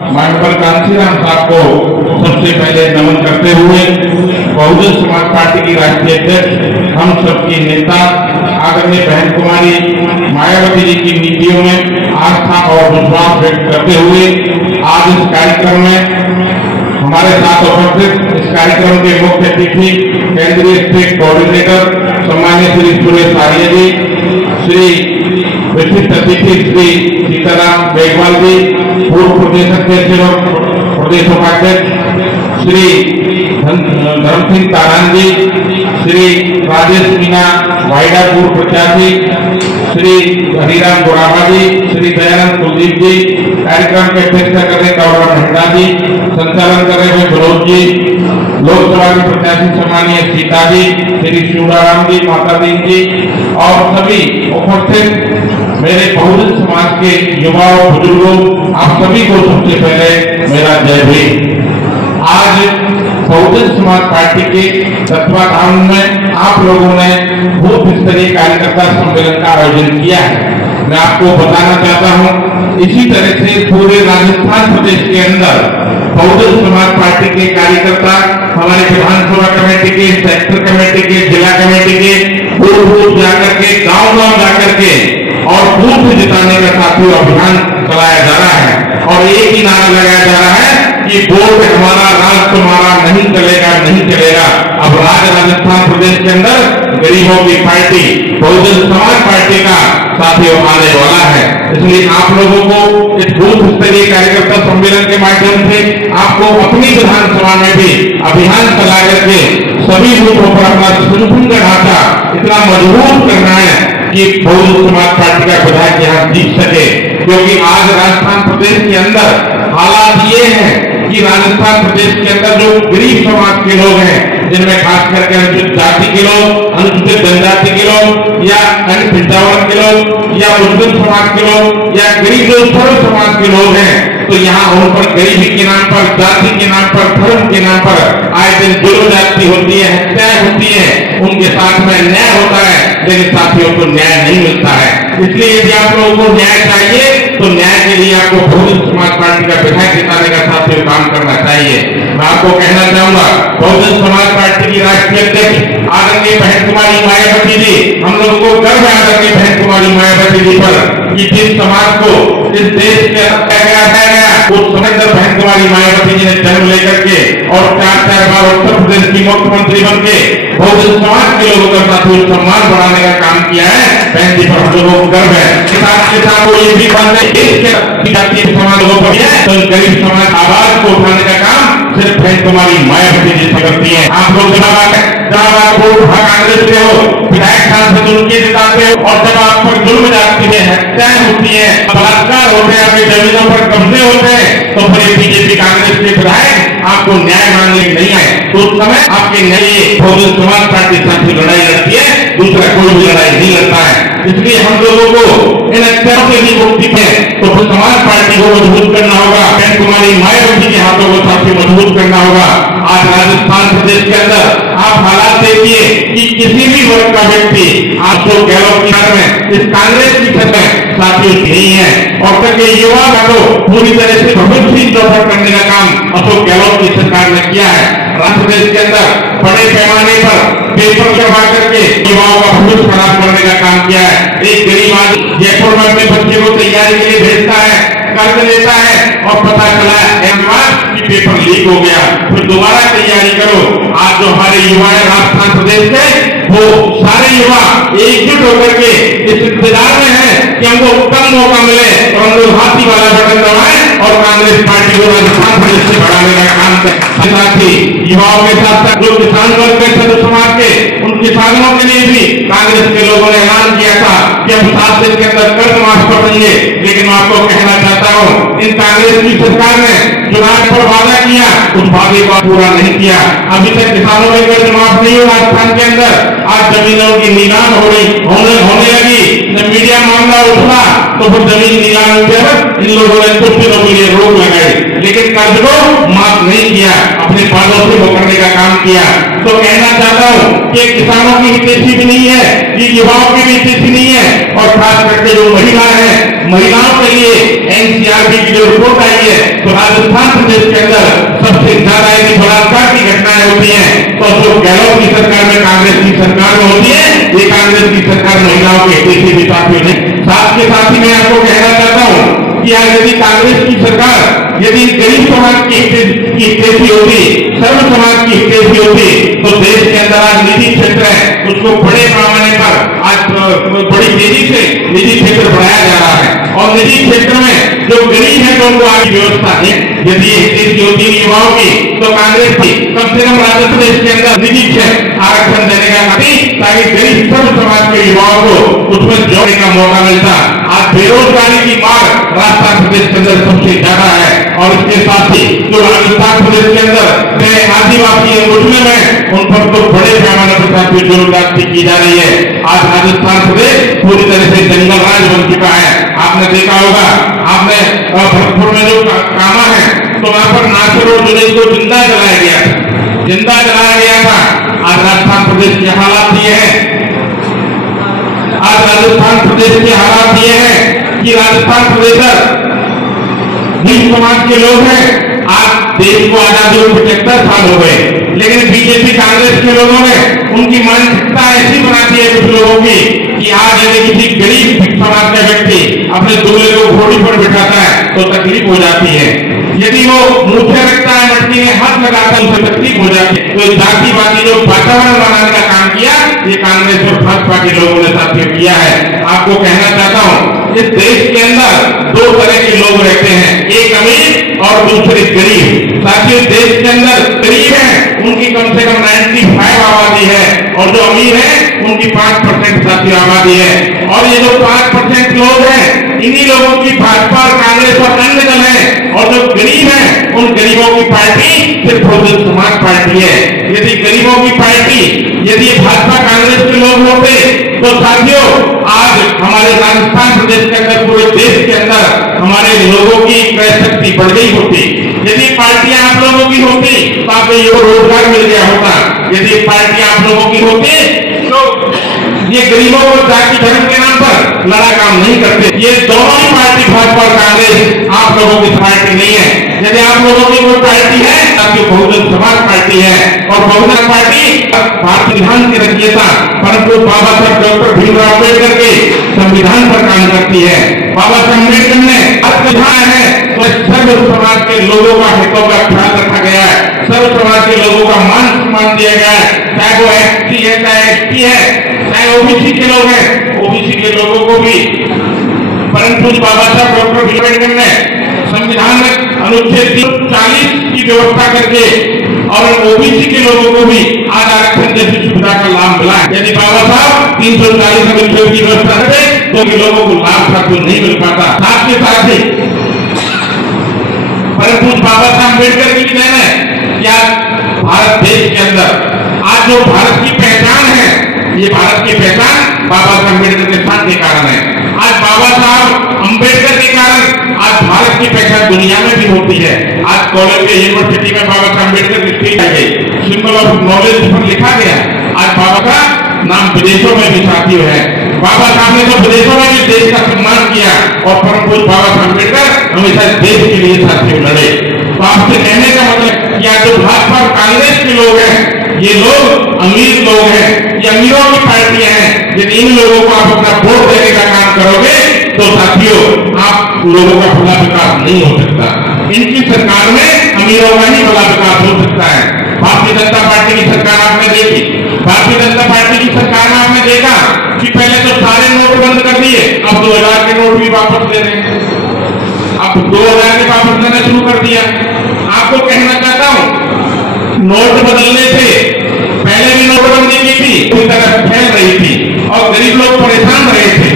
माननीय कांशीराम साहब को सबसे पहले नमन करते हुए बहुजन समाज पार्टी की राष्ट्रीय अध्यक्ष, हम सबकी नेता आदरणीय बहन कुमारी मायावती जी की नीतियों में आस्था और विश्वास व्यक्त करते हुए आज इस कार्यक्रम में हमारे साथ उपस्थित इस कार्यक्रम के मुख्य अतिथि केंद्रीय स्टेट कोऑर्डिनेटर सम्मान्य श्री सुरेश आर्य जी, श्री विशिष्ट अतिथि श्री सीताराम बेगवाल जी, पूर्व प्रदेश अध्यक्ष एवं प्रदेश उपाध्यक्ष श्री धर्म सिंह तारान जी, श्री राजेश मीना वाइडा पूर्व प्रत्याशी, श्री हरिराम गोराबा जी, श्री दयानंद कुलदीप जी, कार्यक्रम की अध्यक्षता कर रहे गौरव मेहता जी, संचालन कर रहे मनोज जी, लोकसभा के प्रत्याशी सम्मानीय सीता जी, श्री शिवराम जी, माता दीन जी और सभी उपस्थित मेरे बहुजन समाज के युवाओं बुजुर्गों, आप सभी को सबसे पहले मेरा जय भीम। आज बहुजन समाज पार्टी के तत्वाधान में आप लोगों ने बूथ स्तरीय कार्यकर्ता सम्मेलन का आयोजन किया है। मैं आपको बताना चाहता हूं, इसी तरह से पूरे राजस्थान प्रदेश के अंदर बहुजन समाज पार्टी के कार्यकर्ता हमारे विधानसभा कमेटी के, सेक्टर कमेटी के, जिला कमेटी के बूथ जाकर के, गांव जाकर के और बूथ जिताने का साथियों अभियान चलाया जा रहा है और एक ही नारा लगाया जा रहा है कि वोट हमारा, राज तुम्हारा, नहीं चलेगा नहीं चलेगा। अब राजस्थान प्रदेश के अंदर गरीबों की पार्टी बहुजन समाज पार्टी का साथियों आने वाला है। इसलिए आप लोगों को इस बूथ स्तरीय कार्यकर्ता सम्मेलन के माध्यम से आपको अपनी विधानसभा में भी अभियान चला करके सभी बूथों पर अपना संगठन का ढांचा इतना मजबूत करना है कि बहुजन समाज पार्टी का विधायक यहाँ जीत सके। क्योंकि आज राजस्थान प्रदेश के अंदर हालात ये हैं कि राजस्थान प्रदेश के अंदर जो गरीब समाज के लोग हैं, जिनमें खास करके अनुसूचित जाति के लोग, अनुसूचित जनजाति के लोग या अन्य पिछड़ा के लोग या मुस्लिम समाज के लोग या गरीब लोग सर्व समाज के लोग हैं, तो यहाँ उन पर गरीबी के नाम पर, जाति के नाम पर, धर्म के नाम पर आए दिन जुल्म जाति होती है, हत्याएं होती है, उनके साथ में न्याय होता है, लेकिन साथियों को न्याय नहीं मिलता है। इसलिए यदि आप लोगों को न्याय चाहिए तो न्याय के लिए आपको बहुजन समाज पार्टी का विधायक जिताने का साथियों काम करना चाहिए। मैं आपको कहना चाहूंगा, बहुजन समाज पार्टी की राष्ट्रीय अध्यक्ष आदरणीय बहन कुमारी मायावती जी, हम लोगों को गर्व है आदरणीय बहन कुमारी मायावती जी पर कि जिस समाज को इस देश के उस समय बहन कुमारी मायावती जी ने जन्म लेकर के और 4 बार उत्तर प्रदेश की मुख्यमंत्री बन के बहुजन समाज के लोगों का साथियों सम्मान बढ़ाने का काम किया है। बहन जी पर हम लोगों को गर्व है। किसान को ये भी बात है, जातीय समाज लोगों पर है तो गरीब समाज आवाज को उठाने का काम सिर्फ बहन कुमारी मायावती जी से करती है। आप लोग जब आप वोट कांग्रेस के हो, विधायक सांसद उनके जिताते हो और जब आप पर जुल्म जाती है, हत्याएं होती है, बलात्कार होते हैं, आपकी जमीनों पर कब्जे होते हैं, तो फिर बीजेपी कांग्रेस के विधायक आपको न्याय मांगने नहीं आए, तो उस समय आपके नए बहुजन समाज पार्टी साथी लड़ाई लड़ती है, दूसरा कोई भी लड़ाई नहीं लड़ता है। इसलिए हम लोगों को इन अत्याचारों से भी मुक्ति है तो फिर समाज पार्टी को मजबूत करना होगा। बहन कुमारी मायावती के हाथों को साथी मजबूत करना होगा। आज राजस्थान प्रदेश के अंदर आप हालात देखिए कि किसी भी वर्ग का व्यक्ति आपको गहलोत की छत में, इस कांग्रेस की छत में साथियों नहीं है और तक युवा का तो पूरी तरह से भविष्य चौपट करने का काम अशोक गहलोत की सरकार ने किया है। राज्य प्रदेश के अंदर बड़े पैमाने पर पेपर करवा करके युवाओं का भविष्य खराब करने का काम किया है। एक गरीब आदमी जयपुर में अपने बच्चे को तैयारी के लिए भेजता है, कर्ज लेता है और पता चला कि पेपर लीक हो गया, फिर दोबारा तैयारी करो। आज जो हमारे युवा है राजस्थान प्रदेश के, वो सारे युवा एकजुट होकर के इस इंतजार में है कि हमको कम मौका मिले और हम लोग हाथी वाला बटन दबाएं और कांग्रेस पार्टी को राजस्थान प्रदेश से बढ़ाने का काम करें। साथ ही युवाओं के साथ साथ जो किसान वर्ग के सदस्य समाज के, उन किसानों के लिए भी कांग्रेस के लोगों ने ऐलान किया था कि हम 7 दिन के अंदर कर्ज माफ कर देंगे। लेकिन मैं आपको कहना चाहता हूँ, इन कांग्रेस की सरकार ने चुनाव पर वादा किया, उस वादे को पूरा नहीं किया। अभी तक किसानों के कर्ज माफ नहीं हुआ राजस्थान के अंदर। आज जमीनों की नीलाम होने लगी, जब मीडिया मामला उठा तो फिर जमीन नीलाम पर इन लोगों ने कुछ दिनों के लिए रोक लगाई, लेकिन कर्ज को माफ नहीं किया, अपने बालों से पकड़ने का काम किया। तो कहना चाहता हूँ कि किसानों की हितैषी भी नहीं है, कि युवाओं की भी हितैषी नहीं है और खास करके जो महिला है, महिलाओं के लिए एनसीआरबी की जो रिपोर्ट आई है, तो राजस्थान प्रदेश के अंदर सबसे ज्यादा यदि बलात्कार की घटनाएं होती हैं तो जो गहलोत की सरकार में, कांग्रेस की सरकार में होती है, ये कांग्रेस की सरकार महिलाओं के हित से भी साथियों ने। साथ के साथ ही मैं आपको कहना चाहता हूं कि आज यदि कांग्रेस की सरकार यदि गरीब समाज की हितैषी होती, सर्व समाज की हितैषी होती, तो देश के अंदर आज निजी क्षेत्र है उसको बड़े पैमाने पर आज बड़ी तेजी से निजी क्षेत्र बढ़ाया जा रहा है, और निजी क्षेत्र में जो गरीब है तो उनको आज व्यवस्था है। यदि हितैषी होती युवाओं की तो कांग्रेस की कम से कम राज्य प्रदेश के अंदर निजी क्षेत्र आरक्षण देने का खाती, ताकि गरीब सर्व समाज के युवाओं को उसमें जोड़ने का मौका मिलता। आज बेरोजगारी की मार राजस्थान प्रदेश के अंदर सबसे ज्यादा है, और इसके साथ ही जो राजस्थान प्रदेश के अंदर आदिवासी मुस्लिम है उन पर तो बड़े पैमाने पर साथियों जोरदार की जा रही है। आज राजस्थान प्रदेश पूरी तरह से जंगल राज बन चुका है। आपने देखा होगा, आपने भरतपुर में जो कामा है तो वहां पर नासिर और जुनैद को जिंदा जलाया गया था, जिंदा जलाया गया था। आज राजस्थान प्रदेश के हालात ये है, आज राजस्थान प्रदेश के हालात ये हैं कि राजस्थान प्रदेश हिंदू समाज के लोग हैं। आज देश को आजादी को 75 साल हो गए, लेकिन बीजेपी कांग्रेस के लोगों ने उनकी मानसिकता ऐसी बना दी है कुछ लोगों की कि आज यदि किसी गरीब समाज का व्यक्ति अपने दूल्हे को घोड़ी पर बिठाता है तो तकलीफ हो जाती है, यदि वो मुझे रखता है मटकी में हाथ लगाता है उसे तकलीफ हो जाती है। तो जातिवादी जो वातावरण बनाने का काम किया ये कांग्रेस और भाजपा के लोगों ने साथियों किया है। आपको कहना चाहता हूं इस देश के अंदर दो तरह के लोग रहते हैं, एक अमीर और दूसरे गरीब। साथियों देश के अंदर गरीब है उनकी कम से कम 95 आबादी है, और जो अमीर है उनकी 5% साथियों आबादी है। और ये जो 5% लोग हैं इन्हीं लोगों की भाजपा और कांग्रेस और अन्य दल है, और जो गरीब है उन गरीबों की पार्टी सिर्फ बहुजन समाज पार्टी है। यदि गरीबों की पार्टी यदि भाजपा कांग्रेस के लोग होते तो साथियों आज हमारे राजस्थान प्रदेश के अंदर, पूरे देश के अंदर हमारे लोगों की क्रय शक्ति बढ़ गई होती। यदि पार्टियां आप लोगों की होती तो आपको ये रोजगार मिल गया होता। यदि पार्टियां आप लोगों की होती तो ये गरीबों को जाति धर्म के नाम पर लड़ा काम नहीं करते। ये दोनों ही पार्टी भाजपा और कांग्रेस आप लोगों की पार्टी नहीं है। यदि आप लोगों की कोई पार्टी है तब बहुजन समाज पार्टी है, और बहुजन पार्टी भारतीय संविधान की रचयिता परंतु बाबा साहब डॉक्टर भीमराव अम्बेडकर के संविधान पर काम करती है। बाबा साहब अम्बेडकर ने संविधान है तो सर्व समाज के लोगों का हितों का ख्याल रखा गया है, सर्व समाज के लोगों का मान सम्मान दिया गया है, चाहे वो एसटी है चाहे एसटी है चाहे ओबीसी के लोग हैं, ओबीसी के लोगों को भी। परंतु बाबा साहब डॉक्टर भीमराव अम्बेडकर ने संविधान में अनुच्छेद 40 की व्यवस्था करके और ओबीसी के लोगों को भी आज आरक्षण जैसी सुविधा का लाभ मिला है। यदि बाबा साहब 340 अनुच्छेद की व्यवस्था करें तो लोगों को लाभ साथियों नहीं मिल पाता। साथ के साथ ही परंतु बाबा साहब अम्बेडकर की देन है क्या भारत देश के अंदर आज जो भारत की पहचान है, ये भारत की पहचान बाबा साहब अम्बेडकर के साथ के कारण है। आज बाबा साहब अम्बेडकर के कारण आज भारत की पहचान दुनिया में भी होती है। आज कॉलेज के यूनिवर्सिटी में बाबा साहब अम्बेडकर की स्पीच आई गई, सिंबल ऑफ नॉलेज पर लिखा गया। आज बाबा का नाम विदेशों में भी साथियों है। बाबा साहब ने तो विदेशों में भी देश का सम्मान किया, और परम पूज्य बाबा साहब अम्बेडकर हमेशा देश के लिए साथियों लड़े। तो आपसे कहने का मतलब क्या जो भाजपा और कांग्रेस के लोग हैं ये लोग अमीर लोग हैं, ये अमीरों की पार्टियां हैं। यदि इन लोगों को आप अपना वोट देने का काम करोगे तो साथियों आप लोगों का भला विकास नहीं हो सकता। इनकी सरकार में अमीरों का ही भला विकास हो सकता है। भारतीय जनता पार्टी की सरकार आपने देखी, भारतीय जनता पार्टी की सरकार में आपने देखा कि पहले तो सारे नोट बंद कर दिए, अब 2000 के नोट भी वापस ले रहे हैं, अब 2000 के वापस लेना शुरू कर दिया। आपको कहना चाहता हूं नोट बदलने से पहले भी नोटबंदी की थी, उस तरह फैल रही थी और गरीब लोग परेशान रहे थे।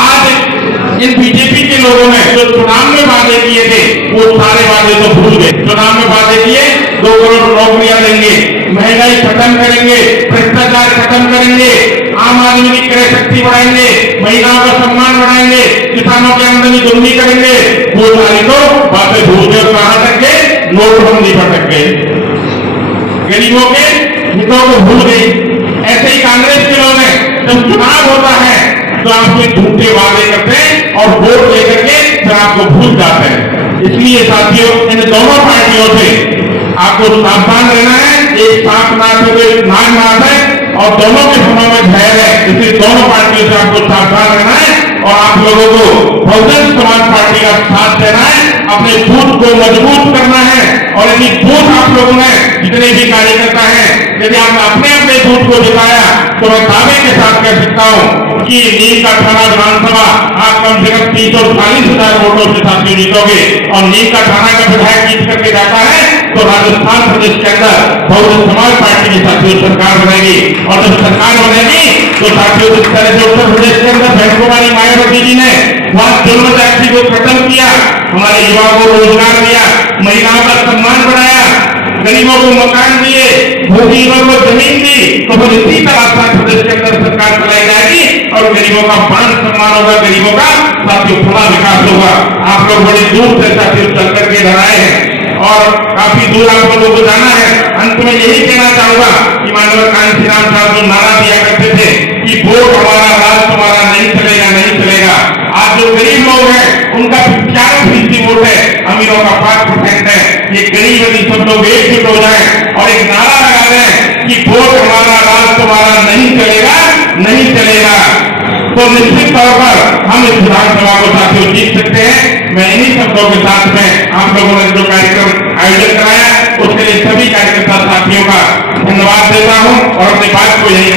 आज इन बीजेपी के लोगों ने जो चुनाव में वादे किए थे वो सारे वादे तो भूल गए। चुनाव में वादे किए 2 करोड़ नौकरियां देंगे, महंगाई खत्म करेंगे, भ्रष्टाचार खत्म करेंगे, आम आदमी की क्रय शक्ति बढ़ाएंगे, महिलाओं का सम्मान बढ़ाएंगे, किसानों की आमदनी दोगुनी करेंगे। वो सारी तो बातें भूल गए, कहां तक गए? नोटबंदी पर तक गए, गरीबों के हितों को भूल गई। ऐसे ही कांग्रेस के लोग हैं, जब चुनाव होता है तो आपसे झूठे वादे करते हैं और वोट लेकर के फिर आपको भूल जाते हैं। इसलिए साथियों, इन दोनों पार्टियों से आपको सावधान रहना है। एक सांप नाथ है तो नाग नाथ है, और दोनों के समय में धैर्य है। इसलिए दोनों पार्टियों से आपको सावधान रहना है और आप लोगों को बहुजन समाज पार्टी का साथ देना है, अपने बूथ को मजबूत करना है। और यदि बूथ आप लोगों ने जितने भी कार्यकर्ता हैं, यदि आपने अपने अपने बूथ को जिताया तो मैं दावे के साथ कह सकता हूं कि नीम का थाना विधानसभा आप कम से कम 340,000 वोटों से साथियों जीतोगे। और नीम का थाना का विधायक जीत करके जाता है तो राजस्थान प्रदेश के अंदर बहुजन समाज पार्टी की साथियों सरकार बनेगी। और जब सरकार बनेगी तो साथियों, जिस तरह से उत्तर प्रदेश के अंदर बहन कुमारी मायावती जी ने वहां जुल्म टैक्सी को खत्म किया, हमारे युवाओं को रोजगार दिया, महिलाओं का सम्मान बढ़ाया, गरीबों को मकान दिए, भूमिहीनों को जमीन दी, तो फिर इसी तरह राजस्थान प्रदेश के अंदर सरकार चलाई जाएगी और गरीबों का मान सम्मान होगा, गरीबों का साथियों बड़ा विकास होगा। आप लोग बड़ी दूर से साथियों चल करके इधर आए हैं और काफी दूर आप लोगों को जाना है। अंत में यही कहना चाहूंगा कि माननीय कांशीराम साहब जो नारा दिया करते थे कि वोट हमारा, राज तुम्हारा, नहीं चलेगा, नहीं चलेगा। आज जो गरीब लोग हैं उनका 95% वोट है, अमीरों का 5% है। ये गरीब यदि सब लोग एकजुट हो जाए और एक नारा लगा दें कि वोट हमारा, राज तुम्हारा, नहीं चलेगा, नहीं चलेगा, तो निश्चित तौर पर हम इस विधानसभा को साथियों जीत सकते हैं। मैं इन्हीं शब्दों के साथ में आप लोगों ने जो कार्यक्रम आयोजन कराया उसके लिए सभी कार्यकर्ता साथियों का धन्यवाद देता हूं और अपनी बात को यही